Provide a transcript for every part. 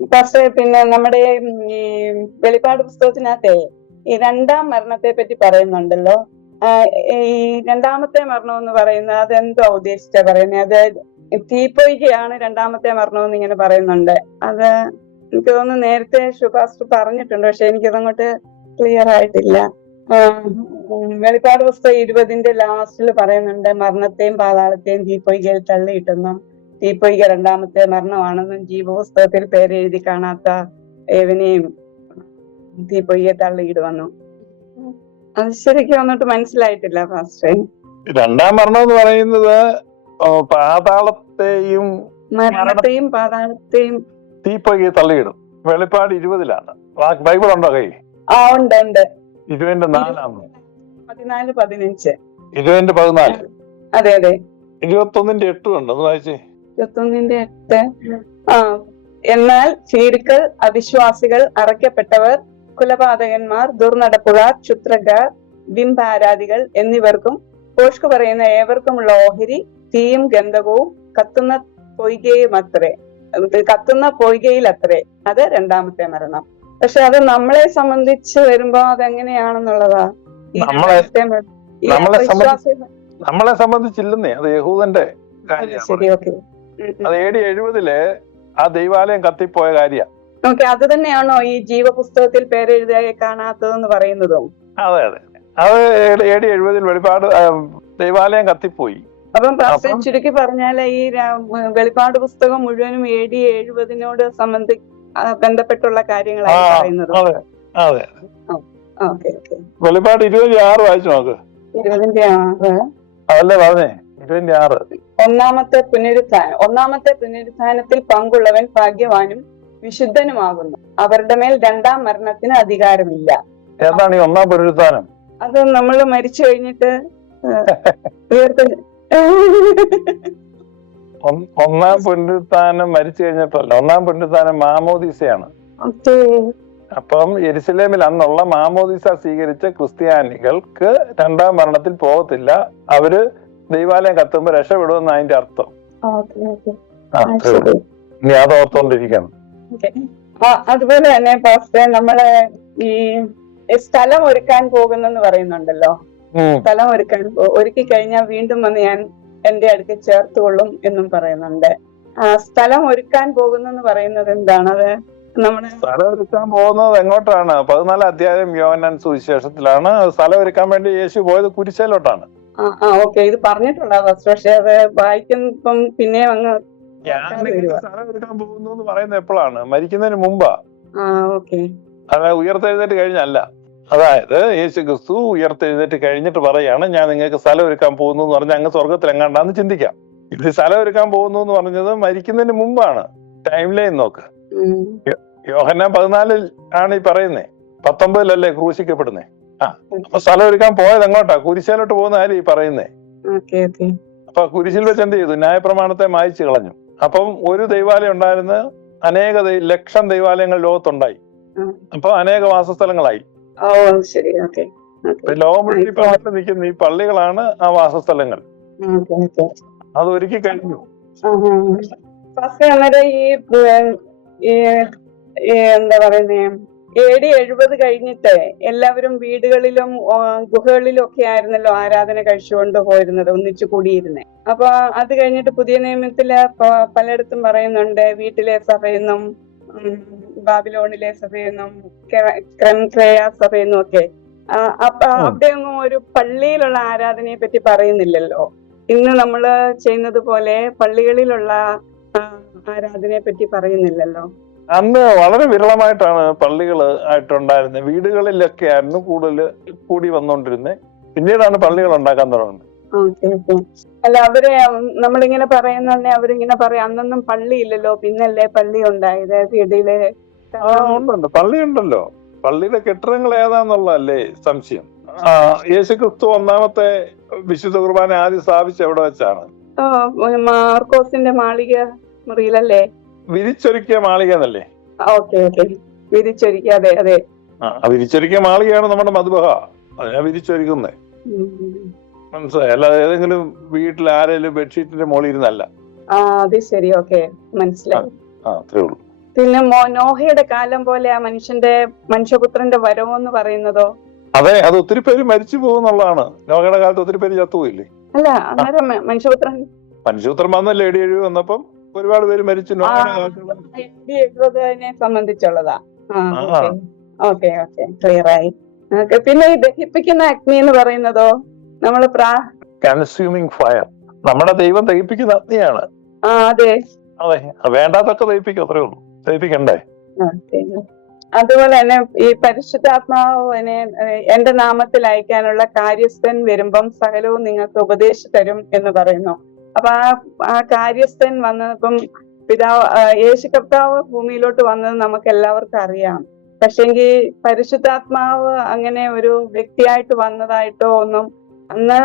പക്ഷേ പിന്നെ നമ്മുടെ ഈ വെളിപ്പാട് പുസ്തകത്തിനകത്തെ ഈ രണ്ടാം മരണത്തെ പറ്റി പറയുന്നുണ്ടല്ലോ. ഈ രണ്ടാമത്തെ മരണം എന്ന് പറയുന്നത് അതെന്തോ ഉദ്ദേശിച്ച പറയുന്നത് അത് തീപ്പൊയ്കയാണ് രണ്ടാമത്തെ മരണം എന്ന് ഇങ്ങനെ പറയുന്നുണ്ട്. അത് എനിക്ക് തോന്നുന്നു നേരത്തെ ശുപാസ്റ്റർ പറഞ്ഞിട്ടുണ്ട് പക്ഷെ എനിക്കതങ്ങോട്ട് ക്ലിയർ ആയിട്ടില്ല. വെളിപ്പാട് പുസ്തകം ഇരുപതിന്റെ ലാസ്റ്റിൽ പറയുന്നുണ്ട് മരണത്തെയും പാതാളത്തെയും തീപ്പൊയ്കയിൽ തള്ളിയിട്ടുന്നു. തീപ്പൊയ്ക രണ്ടാമത്തെ മരണമാണെന്നും ജീവപുസ്തകത്തിൽ പേരെഴുതി കാണാത്ത ഏവനെയും തീപ്പൊയ്യെ തള്ളിയിടുവന്നു അത് ശരിക്കും വന്നിട്ട് മനസ്സിലായിട്ടില്ല ഫാസ്റ്റേ രണ്ടാം മരണം എന്ന് പറയുന്നത് പാതാളത്തെയും മരണത്തെയും പാതാളത്തെയും തീപ്പൊഴിയ തള്ളിയിടും. വെളിപ്പാട് ഇരുപതിലാണ്. ബൈബിൾ ഉണ്ടോ കൈ ആ ഉണ്ട് ഉണ്ട്. ഇരുപതിന്റെ നാലാം പതിനാല് പതിനഞ്ച്. ഇരുപതിന്റെ പതിനാല്. അതെ അതെ. ഇരുപത്തൊന്നിന്റെ എട്ടും ഉണ്ട് ഒന്ന് വായിച്ചേ. ഇരുപത്തൊന്നിന്റെ എട്ട് ആ എന്നാൽ ചീരുക്കൾ അവിശ്വാസികൾ അറയ്ക്കപ്പെട്ടവർ കുലപാതകന്മാർ ദുർനടപ്പുകാർ ക്ഷുദ്രക്കാർ ബിംബാരാധികൾ എന്നിവർക്കും പോഷ്കു പറയുന്ന ഏവർക്കുമുള്ള ഓഹരി തീയും ഗന്ധകവും കത്തുന്ന പൊയ്കയും അത്രേ കത്തുന്ന പൊയ്കയിൽ അത്രേ അത് രണ്ടാമത്തെ മരണം. പക്ഷെ അത് നമ്മളെ സംബന്ധിച്ച് വരുമ്പോ അതെങ്ങനെയാണെന്നുള്ളതാ? നമ്മളെ- സംബന്ധിച്ചില്ലെന്നേ. അത് യഹൂദന്റെ ശരി ഓക്കെ. അത് ഏ ഡി എഴുപതിൽ ആ ദൈവാലയം കത്തിപ്പോയ കാര്യ. ഓക്കെ അത് തന്നെയാണോ ഈ ജീവപുസ്തകത്തിൽ പേരെഴുതിയായി കാണാത്തതെന്ന് പറയുന്നതും? അതെ അതെ. അത് ഏ ഡി എഴുപതിൽ വെളിപാട് ദൈവാലയം കത്തിപ്പോയി. അപ്പം പാസ്റ്റർ ചുരുക്കി പറഞ്ഞാൽ ഈ വെളിപാട് വെളിപ്പാട് പുസ്തകം മുഴുവനും എ ഡി എഴുപതിനോട് സംബന്ധി ബന്ധപ്പെട്ടുള്ള കാര്യങ്ങളാണ് പറയുന്നത്. അതെ വെളിപ്പാട് ആറ് വായിച്ചു നോക്ക്. ഇരുപതിന്റെ ആറ്. അതല്ലേ പറഞ്ഞേ? ആറ് ഒന്നാമത്തെ പുനരുത്ഥാനം ഒന്നാമത്തെ പുനരുത്ഥാനത്തിൽ പങ്കുള്ളവൻ ഭാഗ്യവാനും വിശുദ്ധനുമാകുന്നു. അവരുടെ മേൽ രണ്ടാം മരണത്തിന് അധികാരമില്ല. ഏതാണ് ഈ ഒന്നാം പുനരുത്ഥാനം? അത് നമ്മൾ മരിച്ചു കഴിഞ്ഞിട്ട് ഒന്ന് പുനരുത്ഥാനം മരിച്ചു കഴിഞ്ഞിട്ടല്ല. ഒന്നാം പുനരുത്ഥാനം മാമോദീസയാണ്. അപ്പം എരുസലേമിൽ അന്നുള്ള മാമോദിസ സ്വീകരിച്ച ക്രിസ്ത്യാനികൾക്ക് രണ്ടാം മരണത്തിൽ പോകത്തില്ല. അവർ ദൈവാലയം കത്തുമ്പോ രക്ഷപ്പെടുമെന്ന് അതിന്റെ അർത്ഥം. ഇനി അത് ഓർത്തോണ്ടിരിക്കണം. അതുപോലെ തന്നെ പാസ്റ്റർ നമ്മൾ ഈ സ്ഥലം ഒരുക്കാൻ പോകുന്നെന്ന് പറയുന്നുണ്ടല്ലോ. സ്ഥലം ഒരുക്കാൻ ഒരുക്കി കഴിഞ്ഞാൽ വീണ്ടും വന്ന് ഞാൻ എന്റെ അടുത്ത് ചേർത്തുകൊള്ളും എന്നും പറയുന്നുണ്ട്. ആ സ്ഥലം ഒരുക്കാൻ പോകുന്നെന്ന് പറയുന്നത് എന്താണത് സ്ഥലം ഒരുക്കാൻ പോകുന്നത് എങ്ങോട്ടാണ്? പതിനാല് അധ്യായം യോനൻ സുവിശേഷത്തിലാണ്. സ്ഥലം ഒരുക്കാൻ വേണ്ടി യേശു പോയത് കുരിശയിലോട്ടാണ് ആ ഓക്കെ. ഇത് പറഞ്ഞിട്ടുള്ള പക്ഷെ അത് വായിക്കുമ്പം പിന്നെ അങ്ങ് പോകുന്നു എന്ന് പറയുന്നത് എപ്പോഴാണ് മരിക്കുന്നതിന് മുമ്പാ. അതായത് ഉയർത്തെഴുന്നേറ്റ് കഴിഞ്ഞല്ല. അതായത് യേശു ക്രിസ്തു ഉയർത്തെഴുന്നേറ്റ് കഴിഞ്ഞിട്ട് പറയാണ് ഞാൻ നിങ്ങൾക്ക് സ്ഥലം ഒരുക്കാൻ പോകുന്നു എന്ന് പറഞ്ഞാൽ അങ്ങ് സ്വർഗത്തിൽ എങ്ങാണ്ടാന്ന് ചിന്തിക്കാം. ഇത് സ്ഥലം ഒരുക്കാൻ പോകുന്നു എന്ന് പറഞ്ഞത് മരിക്കുന്നതിന് മുമ്പാണ്. ടൈം ലൈൻ നോക്ക്. യോഹന്നാൻ പതിനാലിൽ ആണ് ഈ പറയുന്നേ. പത്തൊമ്പതിലല്ലേ ക്രൂശിക്കപ്പെടുന്നേ? ആ അപ്പൊ സ്ഥലം ഒരുക്കാൻ പോയത് എങ്ങോട്ടാ? കുരിശയിലോട്ട് പോകുന്ന ആര് ഈ പറയുന്നേ. അപ്പൊ കുരിശിൽ വെച്ച് എന്ത് ചെയ്തു? ന്യായപ്രമാണത്തെ മായ്ച്ചു കളഞ്ഞു. അപ്പം ഒരു ദൈവാലയം ഉണ്ടായിരുന്ന അനേക ലക്ഷം ദൈവാലയങ്ങൾ ലോകത്തുണ്ടായി. അപ്പൊ അനേക വാസസ്ഥലങ്ങളായി. ലോകം മുഴുവൻ നിൽക്കുന്ന ഈ പള്ളികളാണ് ആ വാസസ്ഥലങ്ങൾ. അത് ഒരുക്കി കഴിഞ്ഞു. അന്നേരം ഈ എന്താ പറയുന്നേ എ ഡി എഴുപത് കഴിഞ്ഞിട്ട്. എല്ലാവരും വീടുകളിലും ഗുഹകളിലും ഒക്കെ ആയിരുന്നല്ലോ ആരാധന കഴിച്ചുകൊണ്ട് പോയിരുന്നത് ഒന്നിച്ചു കൂടിയിരുന്നേ. അപ്പൊ അത് കഴിഞ്ഞിട്ട് പുതിയ നിയമത്തിൽ പലയിടത്തും പറയുന്നുണ്ട് വീട്ടിലെ സഭയെന്നും ബാബിലോണിലെ സഭയെന്നും ക്രംക്രയ സഭയെന്നും ഒക്കെ. അപ്പൊ. അവിടെയൊന്നും ഒരു പള്ളിയിലുള്ള ആരാധനയെ പറ്റി പറയുന്നില്ലല്ലോ. ഇന്ന് നമ്മൾ ചെയ്യുന്നത് പോലെ പള്ളികളിലുള്ള ആരാധനയെ പറ്റി പറയുന്നില്ലല്ലോ. അന്ന് വളരെ വിരളമായിട്ടാണ് പള്ളികൾ ആയിട്ടുണ്ടായിരുന്നത് വീടുകളിലൊക്കെ ആയിരുന്നു കൂടുതൽ കൂടി വന്നുകൊണ്ടിരുന്നത് പിന്നീടാണ് പള്ളികൾ ഉണ്ടാക്കാൻ തുടങ്ങുന്നത് അല്ല അവർ നമ്മളിങ്ങനെ പറയുന്ന അവരിങ്ങനെ പറയാം അന്നൊന്നും പള്ളി ഇല്ലല്ലോ പിന്നല്ലേ പള്ളി ഉണ്ടായത്? വീടിൽ ഉണ്ടുണ്ട്. പള്ളി ഉണ്ടല്ലോ പള്ളിയുടെ കെട്ടിടങ്ങൾ ഏതാന്നുള്ളതല്ലേ സംശയം. യേശു ക്രിസ്തു ഒന്നാമത്തെ വിശുദ്ധ കുർബാന ആദ്യം സ്ഥാപിച്ച എവിടെ വെച്ചാണ്? മാർക്കോസിന്റെ മാളിക മുറിയിലല്ലേ? വിരിച്ചൊരുക്കിയ മാളിക എന്നല്ലേ ഓക്കെ ഓക്കെ. വിരിച്ചൊരിക്കാതെ അതെ വിരിച്ചൊരുക്കിയ മാളികയാണ് നമ്മുടെ മധുബഹ. അതിനാ വിരിച്ചൊരുക്കുന്നത് ഉം. മനസ്സിലായി? അല്ലാതെ ഏതെങ്കിലും വീട്ടിൽ ആരെങ്കിലും ബെഡ്ഷീറ്റിന്റെ മോളി ഇരുന്നല്ല ആ അത് ശരി ഓക്കെ. മനസ്സിലായി. ആ അത്രേ ഉള്ളൂ. പിന്നെ മോനോഹയുടെ കാലം പോലെ ആ മനുഷ്യന്റെ മനുഷ്യപുത്രന്റെ വരവോ എന്ന് പറയുന്നതോ? അതെ അത് ഒത്തിരി പേര് മരിച്ചു പോകുന്നുള്ളതാണ്. നോഹയുടെ കാലത്ത് ഒത്തിരി പേര് ചത്തുപോയില്ലേ? അല്ല അന്നേരം മനുഷ്യപുത്രൻ? മനുഷ്യപുത്രൻ മനുഷ്യപുത്രം വന്നല്ലേ എടിയഴിവ് എഴുതി വന്നപ്പം? ഒരുപാട് പേര് മരിച്ചു. എഴുപതിനെ സംബന്ധിച്ചുള്ളതാ. ആ ആ. ഓക്കെ. ഓക്കെ ക്ലിയർ ആയി. പിന്നെ ഈ ദഹിപ്പിക്കുന്ന അഗ്നി എന്ന് പറയുന്നതോ? നമ്മൾ പ്രാ കൺസ്യൂമിങ് ഫയർ നമ്മുടെ ദൈവം ദഹിപ്പിക്കുന്ന അഗ്നിയാണ്. അതെ. അതെ വേണ്ടാത്തൊക്കെ ദഹിപ്പിക്കും അത്രേ ഉള്ളൂ. ദഹിപ്പിക്കണ്ടേ? അതുപോലെ തന്നെ ഈ പരിശുദ്ധാത്മാവിനെ എന്റെ നാമത്തിൽ അയക്കാനുള്ള കാര്യസ്ഥൻ വരുമ്പം സകലവും നിങ്ങൾക്ക് ഉപദേശിച്ചു തരും എന്ന് പറയുന്നു. അപ്പൊ ആ ആ കാര്യസ്ഥൻ വന്നപ്പം പിതാവ് യേശു കർത്താവ് ഭൂമിയിലോട്ട് വന്നത് നമുക്ക് എല്ലാവർക്കും അറിയാം. പക്ഷെങ്കിൽ പരിശുദ്ധാത്മാവ് അങ്ങനെ ഒരു വ്യക്തിയായിട്ട് വന്നതായിട്ടോ ഒന്നും അന്ന്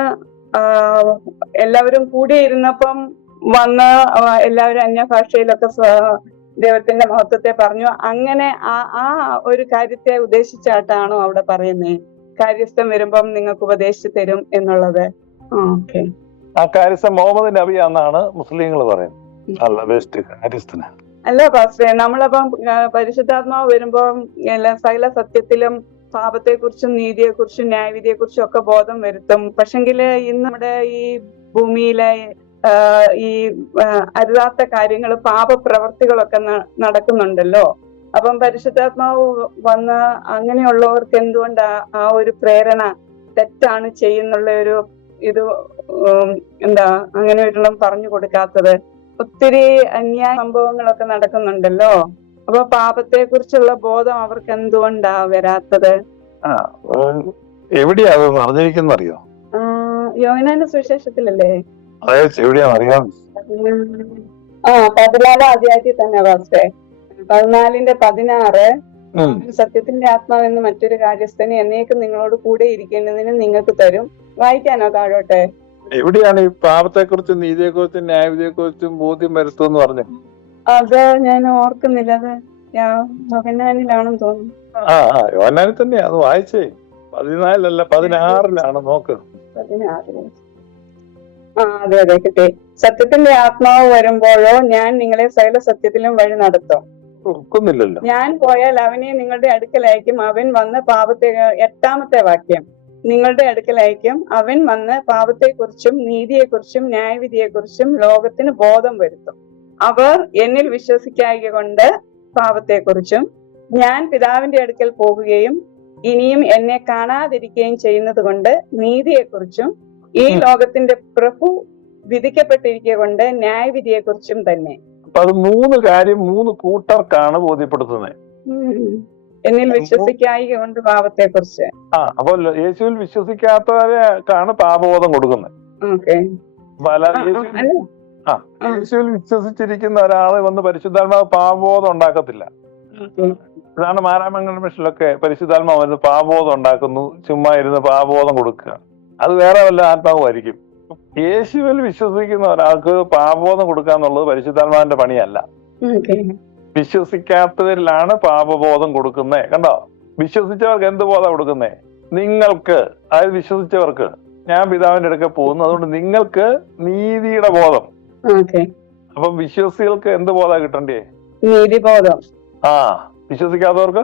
എല്ലാവരും കൂടിയിരുന്നപ്പം വന്ന് എല്ലാവരും അന്യഭാഷയിലൊക്കെ ദൈവത്തിന്റെ മഹത്വത്തെ പറഞ്ഞു. അങ്ങനെ ആ ആ ഒരു കാര്യത്തെ ഉദ്ദേശിച്ചായിട്ടാണോ അവിടെ പറയുന്നത് കാര്യസ്ഥം വരുമ്പം നിങ്ങൾക്ക് ഉപദേശിച്ചു തരും എന്നുള്ളത്. ഓക്കെ. ആ കാര്യസ്ഥൻ മുഹമ്മദ് നബി എന്നാണ് മുസ്ലിങ്ങൾ പറയുന്നത്. അല്ല ബെസ്റ്റ് അല്ല പാസ്റ്റേ നമ്മളപ്പം പരിശുദ്ധാത്മാവ് വരുമ്പോൾ സകല സത്യത്തിലും പാപത്തെക്കുറിച്ചും നീതിയെക്കുറിച്ചും ന്യായവിധിയെക്കുറിച്ചും ഒക്കെ ബോധം വരുത്തും. പക്ഷെങ്കിൽ ഇന്ന് നമ്മുടെ ഈ ഭൂമിയിലെ ഈ അരുതാത്ത കാര്യങ്ങൾ പാപപ്രവർത്തികളൊക്കെ നടക്കുന്നുണ്ടല്ലോ. അപ്പം പരിശുദ്ധാത്മാവ് വന്ന് അങ്ങനെയുള്ളവർക്ക് എന്തുകൊണ്ട് ആ ഒരു പ്രേരണ തെറ്റാണ് ചെയ്യുന്നുള്ള ഒരു ഇത് എന്താ അങ്ങനെ ആയിട്ടുള്ള പറഞ്ഞു കൊടുക്കാത്തത്. ഒത്തിരി അന്യായ സംഭവങ്ങളൊക്കെ നടക്കുന്നുണ്ടല്ലോ. അപ്പൊ പാപത്തെ കുറിച്ചുള്ള ബോധം അവർക്ക് എന്തുകൊണ്ടാ വരാത്തത്? എവിടെയാ അത് പറഞ്ഞിരിക്കുന്ന അറിയോ യോനാന്റെ സുവിശേഷത്തിലല്ലേ? ആ പതിനാലാം അധ്യായത്തിൽ തന്നെ വാസ്റ്റേ പതിനാലിന്റെ പതിനാറ്. സത്യത്തിന്റെ ആത്മാവെന്ന് മറ്റൊരു കാര്യസ്ഥനെ എന്നേക്കും നിങ്ങളോട് കൂടെ ഇരിക്കേണ്ടതിന് നിങ്ങൾക്ക് തരും. വായിക്കാനോ താഴോട്ടെ? എവിടെയാണ് ഈ പാപത്തെക്കുറിച്ചും നീതിയെക്കുറിച്ചും ന്യായവിധിയെക്കുറിച്ചും ബോധ്യം വരുത്തുമെന്ന് പറഞ്ഞു? അത് ഞാൻ ഓർക്കുന്നില്ല. അത് യോഹന്നാനിലാണെന്ന് തോന്നുന്നു. ആ ആ യോനാനിൽ തന്നെയാ. അത് വായിച്ചേ. പതിനാലിലല്ല പതിനാറിലാണ്. നോക്ക്. ആ അതെ അതെ കിട്ടി. സത്യത്തിന്റെ ആത്മാവ് വരുമ്പോഴോ ഞാൻ നിങ്ങളെ സകല സത്യത്തിലും വഴി നടത്തും. ഒക്കുന്നില്ലല്ലോ. ഞാൻ പോയാൽ അവനെ നിങ്ങളുടെ അടുക്കലയക്കും. അവൻ വന്ന് പാപത്തെ എട്ടാമത്തെ വാക്യം. നിങ്ങളുടെ അടുക്കലയക്കും. അവൻ വന്ന് പാപത്തെക്കുറിച്ചും നീതിയെക്കുറിച്ചും ന്യായവിധിയെക്കുറിച്ചും ലോകത്തിന് ബോധം വരുത്തും. അവർ എന്നിൽ വിശ്വസിക്കായ കൊണ്ട് പാപത്തെക്കുറിച്ചും ഞാൻ പിതാവിന്റെ അടുക്കൽ പോകുകയും ഇനിയും എന്നെ കാണാതിരിക്കുകയും ചെയ്യുന്നത് കൊണ്ട് നീതിയെക്കുറിച്ചും ഈ ലോകത്തിന്റെ പ്രഭു വിധിക്കപ്പെട്ടിരിക്കുക കൊണ്ട് ന്യായവിധിയെക്കുറിച്ചും തന്നെ. അപ്പൊ അത് മൂന്ന് കാര്യം മൂന്ന് കൂട്ടർക്കാണ് ബോധ്യപ്പെടുത്തുന്നത്. എന്നിൽ വിശ്വസിക്കായിക കൊണ്ട് പാപത്തെക്കുറിച്ച്. ആ അപ്പൊ യേശുവിൽ വിശ്വസിക്കാത്തവരെക്കാണ് പാപബോധം കൊടുക്കുന്നത് യേശുവിൽ ആ. യേശുവിൽ വിശ്വസിച്ചിരിക്കുന്ന ഒരാളെ വന്ന് പരിശുദ്ധാത്മാവ് പാപബോധം ഉണ്ടാക്കത്തില്ല. ഇതാണ് മാരാമംഗലം മിഷനിലൊക്കെ പരിശുദ്ധാത്മാവ് പാപബോധം ഉണ്ടാക്കുന്നു. ചുമ്മാ ഇരുന്ന് പാപബോധം കൊടുക്കുക. അത് വേറെ വല്ല ആത്മാവുമായിരിക്കും. യേശുവിൽ വിശ്വസിക്കുന്ന ഒരാൾക്ക് പാപബോധം കൊടുക്കുക എന്നുള്ളത് പരിശുദ്ധാത്മാവിന്റെ പണിയല്ല. വിശ്വസിക്കാത്തവരിലാണ് പാപബോധം കൊടുക്കുന്നേ. കണ്ടോ? വിശ്വസിച്ചവർക്ക് എന്ത് ബോധം കൊടുക്കുന്നേ? നിങ്ങൾക്ക്. അതായത് വിശ്വസിച്ചവർക്ക്. ഞാൻ പിതാവിന്റെ അടുക്ക പോകുന്നു. അതുകൊണ്ട് നിങ്ങൾക്ക് നീതിയുടെ ബോധം. അപ്പൊ വിശ്വസികൾക്ക് എന്ത് ബോധം കിട്ടണ്ടേ? നീതിബോധം. ആ വിശ്വസിക്കാത്തവർക്ക്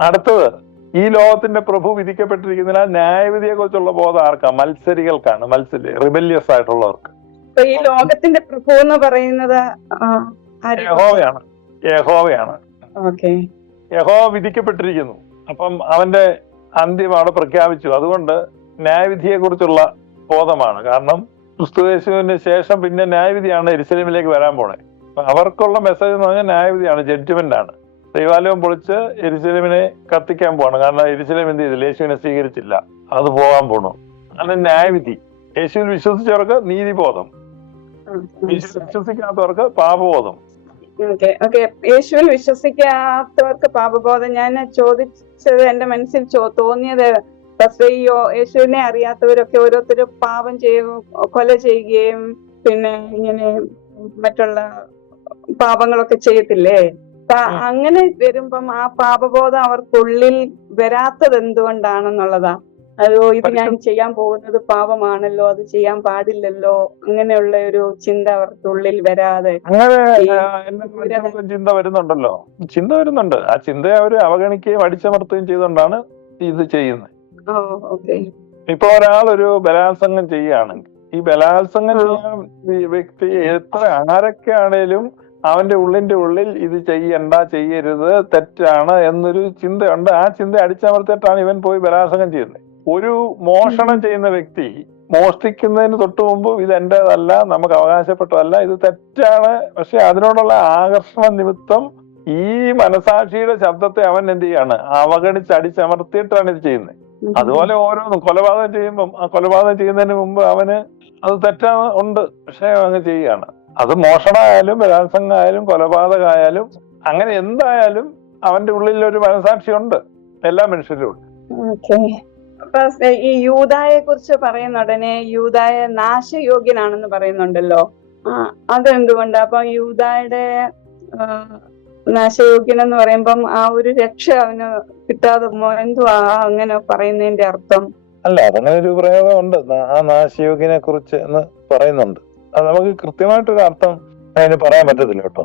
അടുത്തത്. ഈ ലോകത്തിന്റെ പ്രഭു വിധിക്കപ്പെട്ടിരിക്കുന്നതിനാൽ ന്യായവിധിയെ കുറിച്ചുള്ള ബോധം ആർക്കാണ് മത്സരികൾക്കാണ്. മത്സരി റിബല്യസ് ആയിട്ടുള്ളവർക്ക്. ഈ ലോകത്തിന്റെ പ്രഭു എന്ന് പറയുന്നത് യഹോവയാണ്. യഹോവയാണ്. യഹോവ വിധിക്കപ്പെട്ടിരിക്കുന്നു. അപ്പം അവന്റെ അന്ത്യം അവിടെ പ്രഖ്യാപിച്ചു. അതുകൊണ്ട് ന്യായവിധിയെ കുറിച്ചുള്ള ബോധമാണ്. കാരണം ക്രിസ്തുദേശുവിന് ശേഷം പിന്നെ ന്യായവിധിയാണ് എരിശലമിലേക്ക് വരാൻ പോണേ. അവർക്കുള്ള മെസ്സേജ് എന്ന് പറഞ്ഞാൽ ന്യായവിധിയാണ് ജഡ്ജ്മെന്റ് ആണ്. ദൈവാലയം പൊളിച്ച് എരിശലമിനെ കത്തിക്കാൻ പോവാണ്. കാരണം എരിശലം എന്ത് ചെയ്തില്ല? യേശുവിനെ സ്വീകരിച്ചില്ല. അത് പോകാൻ പോണു. അങ്ങനെ ന്യായവിധി. യേശുവിൽ വിശ്വസിച്ചവർക്ക് നീതിബോധം. വിശ്വസിക്കാത്തവർക്ക് പാപബോധം. ഓക്കെ. ഓക്കെ. യേശുവിൽ വിശ്വസിക്കാത്തവർക്ക് പാപബോധം. ഞാൻ ചോദിച്ചത് എന്റെ മനസ്സിൽ തോന്നിയത് പക്ഷേ ഈ യേശുവിനെ അറിയാത്തവരൊക്കെ ഓരോരുത്തർ പാപം ചെയ്യുകയും കൊല ചെയ്യുകയും പിന്നെ ഇങ്ങനെ മറ്റുള്ള പാപങ്ങളൊക്കെ ചെയ്യത്തില്ലേ. അങ്ങനെ വരുമ്പം ആ പാപബോധം അവർക്കുള്ളിൽ വരാത്തത് എന്തുകൊണ്ടാണെന്നുള്ളതാ? അതോ ഇത് ഞാൻ ചെയ്യാൻ പോകുന്നത് പാപമാണല്ലോ അത് ചെയ്യാൻ പാടില്ലല്ലോ അങ്ങനെയുള്ള ഒരു ചിന്ത അവർക്ക് ഉള്ളിൽ വരാതെ. അങ്ങനെ ചിന്ത വരുന്നുണ്ടല്ലോ. ചിന്ത വരുന്നുണ്ട്. ആ ചിന്തയെ അവർ അവഗണിക്കുകയും അടിച്ചമർത്തുകയും ചെയ്തുകൊണ്ടാണ് ഇത് ചെയ്യുന്നത്. ഇപ്പൊ ഒരാൾ ഒരു ബലാത്സംഗം ചെയ്യുകയാണെങ്കിൽ ഈ ബലാത്സംഗം. ചെയ്യാൻ വ്യക്തി എത്ര ആരൊക്കെ ആണേലും അവന്റെ ഉള്ളിന്റെ ഉള്ളിൽ ഇത് ചെയ്യണ്ട ചെയ്യരുത് തെറ്റാണ് എന്നൊരു ചിന്തയുണ്ട് ആ ചിന്ത അടിച്ചമർത്തിയിട്ടാണ് ഇവൻ പോയി ബലാത്സംഗം ചെയ്യുന്നത്. ഒരു മോഷണം ചെയ്യുന്ന വ്യക്തി മോഷ്ടിക്കുന്നതിന് തൊട്ട് മുമ്പ് ഇത് എന്റേതല്ല നമുക്ക് അവകാശപ്പെട്ടതല്ല ഇത് തെറ്റാണ്. പക്ഷെ അതിനോടുള്ള ആകർഷണ നിമിത്തം ഈ മനസാക്ഷിയുടെ ശബ്ദത്തെ അവൻ എന്ത് ചെയ്യാണ്? അവഗണിച്ച് അടിച്ചമർത്തിയിട്ടാണ് ഇത് ചെയ്യുന്നത്. അതുപോലെ ഓരോന്നും കൊലപാതകം ചെയ്യുമ്പം ആ കൊലപാതകം ചെയ്യുന്നതിന് മുമ്പ് അവന് അത് തെറ്റാ ഉണ്ട്. പക്ഷെ അങ്ങ് ചെയ്യുകയാണ്. അത് മോഷണമായാലും ബലാത്സംഗമായാലും കൊലപാതകമായാലും അങ്ങനെ എന്തായാലും അവന്റെ ഉള്ളിൽ ഒരു മനസാക്ഷി ഉണ്ട്. എല്ലാ മനുഷ്യരും ഉണ്ട് ഈ യൂതായെ കുറിച്ച് പറയുന്ന ഉടനെ യൂതായ നാശയോഗ്യനാണെന്ന് പറയുന്നുണ്ടല്ലോ. അതെന്തുകൊണ്ട്? അപ്പൊ യൂതായുടെ നാശയോഗ്യൻ എന്ന് പറയുമ്പം ആ ഒരു രക്ഷ അവന് കിട്ടാതെ എന്തുവാ അങ്ങനെ പറയുന്നതിന്റെ അർത്ഥം? അല്ല അതങ്ങനെ ഒരു പ്രയോഗം ഉണ്ട് ആ നാശയോഗ്യനെ കുറിച്ച് എന്ന് പറയുന്നുണ്ട്. നമുക്ക് കൃത്യമായിട്ടൊരു അർത്ഥം അതിന് പറയാൻ പറ്റത്തില്ല കേട്ടോ.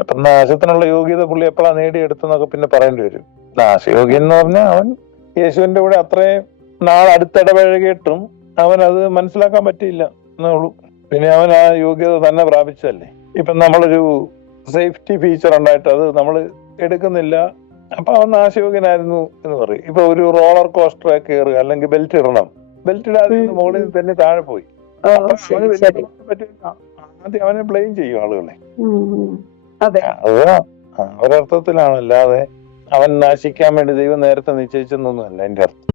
അപ്പൊ നാശത്തിനുള്ള യോഗ്യത പുള്ളി എപ്പോഴാ നേടിയെടുത്തെന്നൊക്കെ പിന്നെ പറയേണ്ടി വരും. നാശയോഗ്യൻ എന്ന് പറഞ്ഞാൽ അവൻ യേശുവിന്റെ കൂടെ അത്രയും നാൾ അടുത്തിടപഴകിയിട്ടും അവൻ അത് മനസ്സിലാക്കാൻ പറ്റിയില്ല എന്നേ ഉള്ളൂ പിന്നെ അവൻ ആ യോഗ്യത തന്നെ പ്രാപിച്ചല്ലേ ഇപ്പൊ നമ്മളൊരു സേഫ്റ്റി ഫീച്ചർ ഉണ്ടായിട്ട് അത് നമ്മൾ എടുക്കുന്നില്ല. അപ്പൊ അവൻ നാശയോഗ്യനായിരുന്നു എന്ന് പറയും. ഇപ്പൊ ഒരു റോളർ കോസ്റ്റർ കയറുക അല്ലെങ്കിൽ ബെൽറ്റ് ഇടണം. ബെൽറ്റ് ഇടാതെ. മുകളിൽ തന്നെ താഴെ പോയി. ആദ്യം അവനെ ബ്ലെയിം ചെയ്യും ആളുകളെ. അതെ. ഒരർത്ഥത്തിലാണ് അല്ലാതെ അവൻ നാശിക്കാൻ വേണ്ടി ദൈവം നേരത്തെ നിശ്ചയിച്ചെന്നൊന്നും അല്ല എന്റെ അർത്ഥം.